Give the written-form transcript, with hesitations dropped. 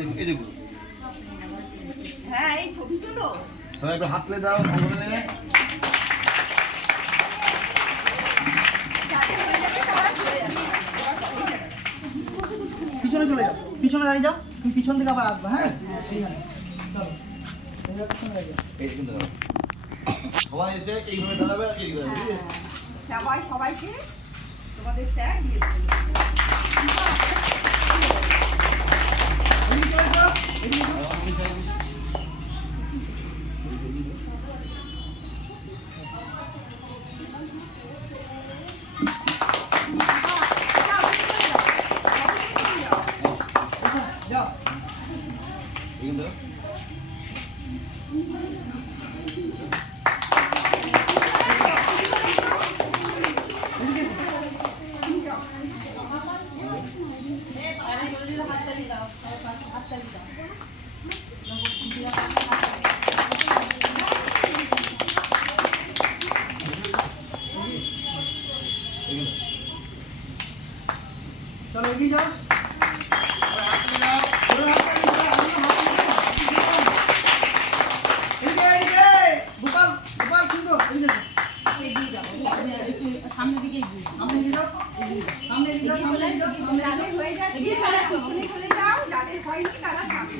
এই দেখো হ্যাঁ এই ছবি তুলো সবাই একটু হাত তুলে দাও অঙ্গনে পিছনে চলে যাও, পিছনে দাঁড়িয়ে যাও, তুমি পিছন থেকে আবার আসবে। হ্যাঁ এইখানে চলো, এইবার পিছনে দাঁড়িয়ে যাও। এই কিন্তু দাঁড়াও সবাই এসে এইভাবে দাঁড়াবে আর এই দাঁড়াবে সবাইকে তোমাদের স্যার দিয়ে দেবে এদিকে চলে যাও, এদিকে যাও। যাও এই কিন্তু চলো এগিয়ে যাও। সামনে দিকে যাদের হয়ে যাচ্ছে তারা পিছনে চলে যাও যাদের হয়নি তারা সামনে